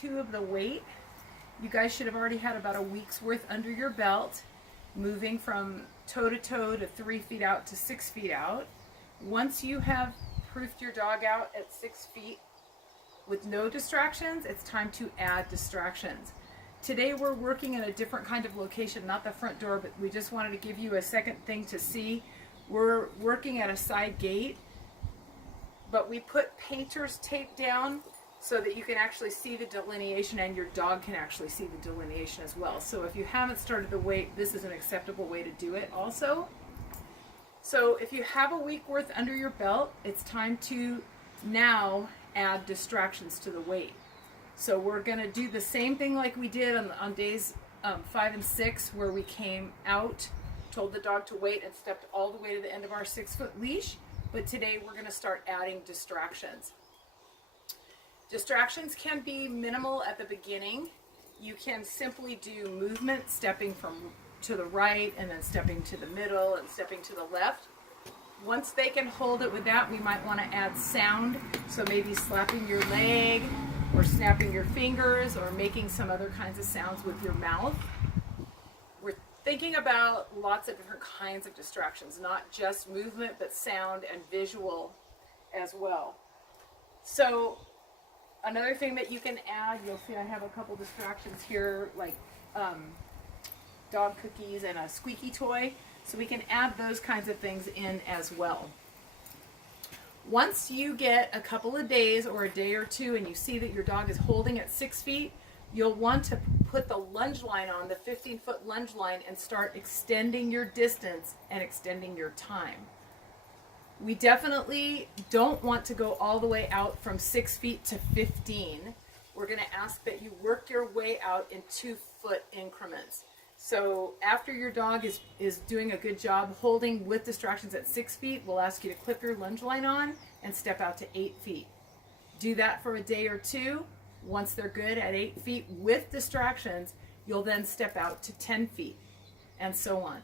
2 of the weight. You guys should have already had about a week's worth under your belt, moving from toe to toe to 3 feet out to 6 feet out. Once you have proofed your dog out at 6 feet with no distractions, it's time to add distractions. Today we're working in a different kind of location, not the front door, but we just wanted to give you a second thing to see. We're working at a side gate, but we put painter's tape down so that you can actually see the delineation, and your dog can actually see the delineation as well. So if you haven't started the weight, this is an acceptable way to do it also. So if you have a week worth under your belt, it's time to now add distractions to the weight. So we're going to do the same thing like we did on days 5 and 6, where we came out, told the dog to wait, and stepped all the way to the end of our 6-foot leash. But today we're going to start adding distractions. Distractions can be minimal at the beginning. You can simply do movement, stepping from to the right and then stepping to the middle and stepping to the left. Once they can hold it with that, we might want to add sound. So maybe slapping your leg or snapping your fingers or making some other kinds of sounds with your mouth. We're thinking about lots of different kinds of distractions, not just movement, but sound and visual as well. So another thing that you can add, you'll see I have a couple distractions here, like dog cookies and a squeaky toy. So we can add those kinds of things in as well. Once you get a couple of days or a day or two and you see that your dog is holding at 6 feet, you'll want to put the lunge line on, the 15-foot lunge line, and start extending your distance and extending your time. We definitely don't want to go all the way out from 6 feet to 15. We're going to ask that you work your way out in 2-foot increments. So after your dog is doing a good job holding with distractions at 6 feet, we'll ask you to clip your lunge line on and step out to 8 feet. Do that for a day or two. Once they're good at 8 feet with distractions, you'll then step out to 10 feet and so on.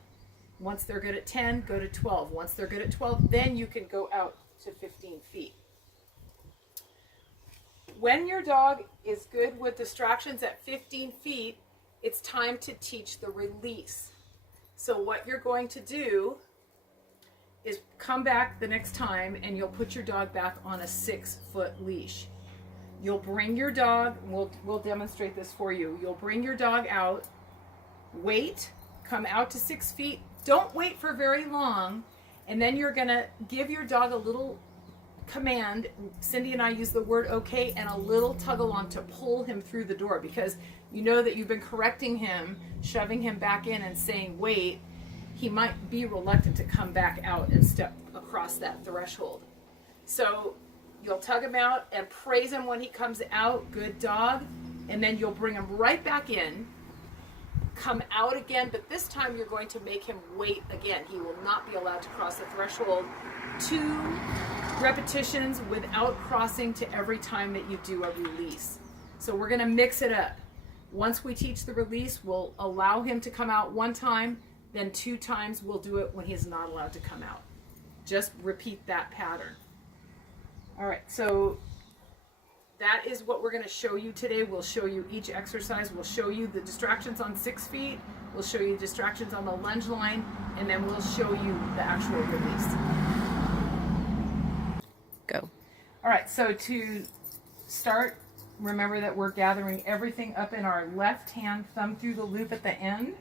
Once they're good at 10, go to 12. Once they're good at 12, then you can go out to 15 feet. When your dog is good with distractions at 15 feet, it's time to teach the release. So what you're going to do is come back the next time and you'll put your dog back on a 6-foot leash. You'll bring your dog, we'll demonstrate this for you. You'll bring your dog out, wait, come out to 6 feet. Don't wait for very long, and then you're gonna give your dog a little command. Cindy and I use the word okay, and a little tug along to pull him through the door, because you know that you've been correcting him, shoving him back in and saying wait. He might be reluctant to come back out and step across that threshold. So you'll tug him out and praise him when he comes out, good dog, and then you'll bring him right back in, come out again, but this time you're going to make him wait again. He will not be allowed to cross the threshold. 2 repetitions without crossing to every time that you do a release. So we're going to mix it up. Once we teach the release, we'll allow him to come out 1 time, then 2 times we'll do it when he's not allowed to come out. Just repeat that pattern. All right, so that is what we're going to show you today. We'll show you each exercise. We'll show you the distractions on 6 feet. We'll show you distractions on the lunge line, and then we'll show you the actual release. Go. All right, so to start, remember that we're gathering everything up in our left hand, thumb through the loop at the end.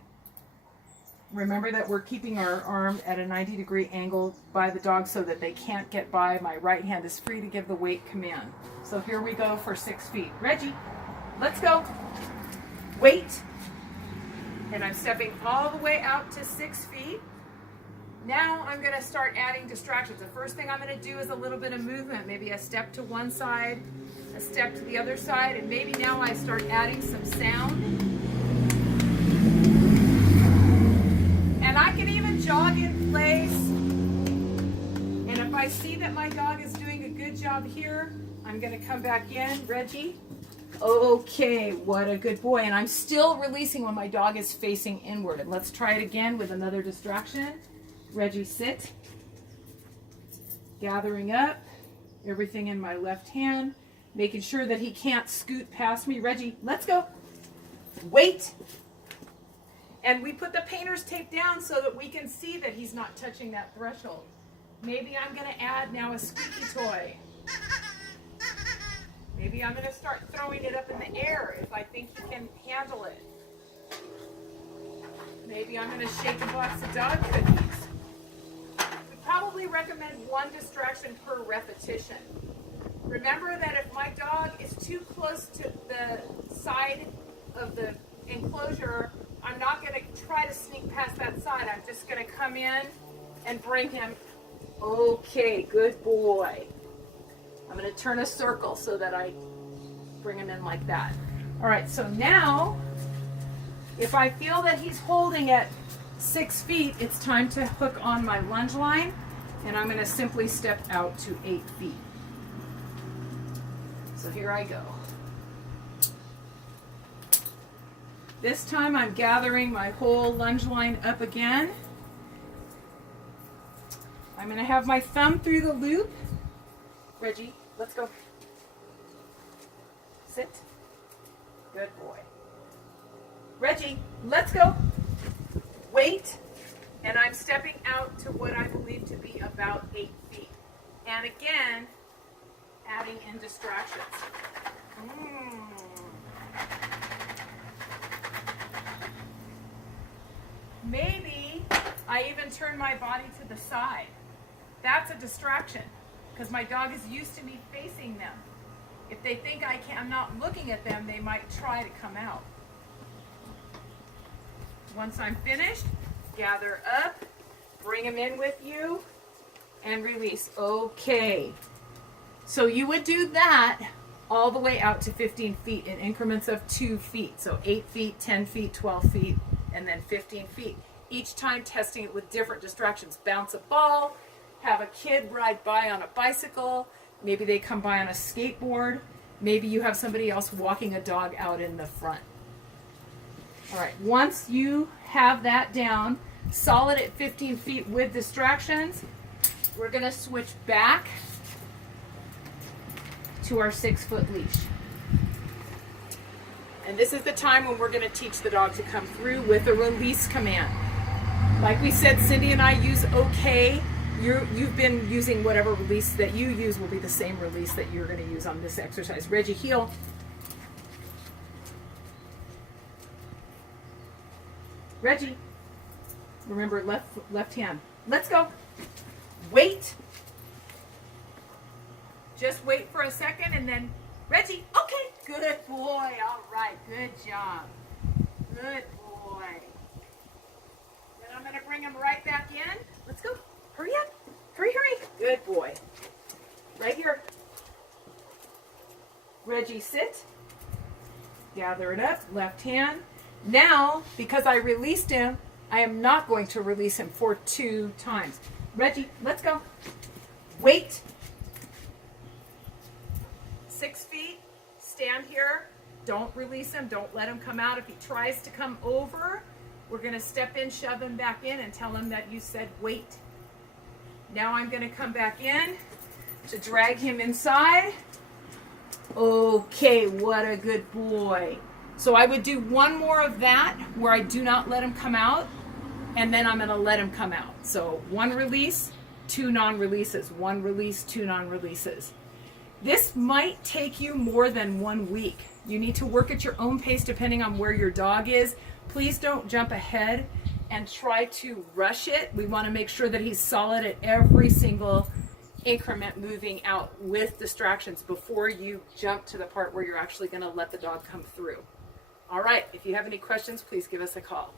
Remember that we're keeping our arm at a 90-degree angle by the dog so that they can't get by. My right hand is free to give the weight command. So here we go for 6 feet. Reggie, let's go. Wait. And I'm stepping all the way out to 6 feet. Now I'm going to start adding distractions. The first thing I'm going to do is a little bit of movement. Maybe a step to one side, a step to the other side, and maybe now I start adding some sound. And I can even jog in place. And if I see that my dog is doing a good job here, I'm going to come back in. Reggie. Okay, what a good boy. And I'm still releasing when my dog is facing inward. And let's try it again with another distraction. Reggie, sit. Gathering up everything in my left hand. making sure that he can't scoot past me. Reggie, let's go. Wait. And we put the painter's tape down so that we can see that he's not touching that threshold. Maybe I'm going to add now a squeaky toy. Maybe I'm going to start throwing it up in the air if I think he can handle it. Maybe I'm going to shake a box of dog cookies. We probably recommend one distraction per repetition. Remember that if my dog is too close to the side of the enclosure, I'm not going to try to sneak past that side. I'm just going to come in and bring him. Okay, good boy. I'm going to turn a circle so that I bring him in like that. All right, so now, if I feel that he's holding at 6 feet, it's time to hook on my lunge line, and I'm going to simply step out to 8 feet. So here I go. This time I'm gathering my whole lunge line up again. I'm going to have my thumb through the loop. Reggie, let's go. Sit. Good boy. Reggie, let's go. Wait. And I'm stepping out to what I believe to be about 8 feet. And again, adding in distractions. Maybe I even turn my body to the side. That's a distraction because my dog is used to me facing them. If they think I'm not looking at them, they might try to come out. Once I'm finished, gather up, bring them in with you, and release. Okay. So you would do that all the way out to 15 feet in increments of 2 feet. So 8 feet, 10 feet, 12 feet, and then 15 feet. Each time testing it with different distractions. Bounce a ball, have a kid ride by on a bicycle, maybe they come by on a skateboard, maybe you have somebody else walking a dog out in the front. All right, once you have that down, solid at 15 feet with distractions, we're gonna switch back to our 6-foot leash. And this is the time when we're gonna teach the dog to come through with a release command. Like we said, Cindy and I use okay. You've been using whatever release that you use will be the same release that you're going to use on this exercise. Reggie, heel. Reggie, remember left hand. Let's go. Wait. Just wait for a second and then, Reggie, okay. Good boy. All right, good job. Good boy. Then I'm going to bring him right back in. Let's go. Hurry up. Hurry, hurry. Good boy. Right here. Reggie, sit. Gather it up. Left hand. Now, because I released him, I am not going to release him for 2 times. Reggie, let's go. Wait. 6 feet. Stand here. Don't release him. Don't let him come out. If he tries to come over, we're going to step in, shove him back in, and tell him that you said wait. Now I'm going to come back in to drag him inside. Okay, what a good boy. So I would do one more of that where I do not let him come out, and then I'm going to let him come out. So 1 release, 2 non-releases. 1 release, 2 non-releases. This might take you more than 1 week. You need to work at your own pace depending on where your dog is. Please don't jump ahead and try to rush it. We want to make sure that he's solid at every single increment moving out with distractions before you jump to the part where you're actually going to let the dog come through. All right, if you have any questions, please give us a call.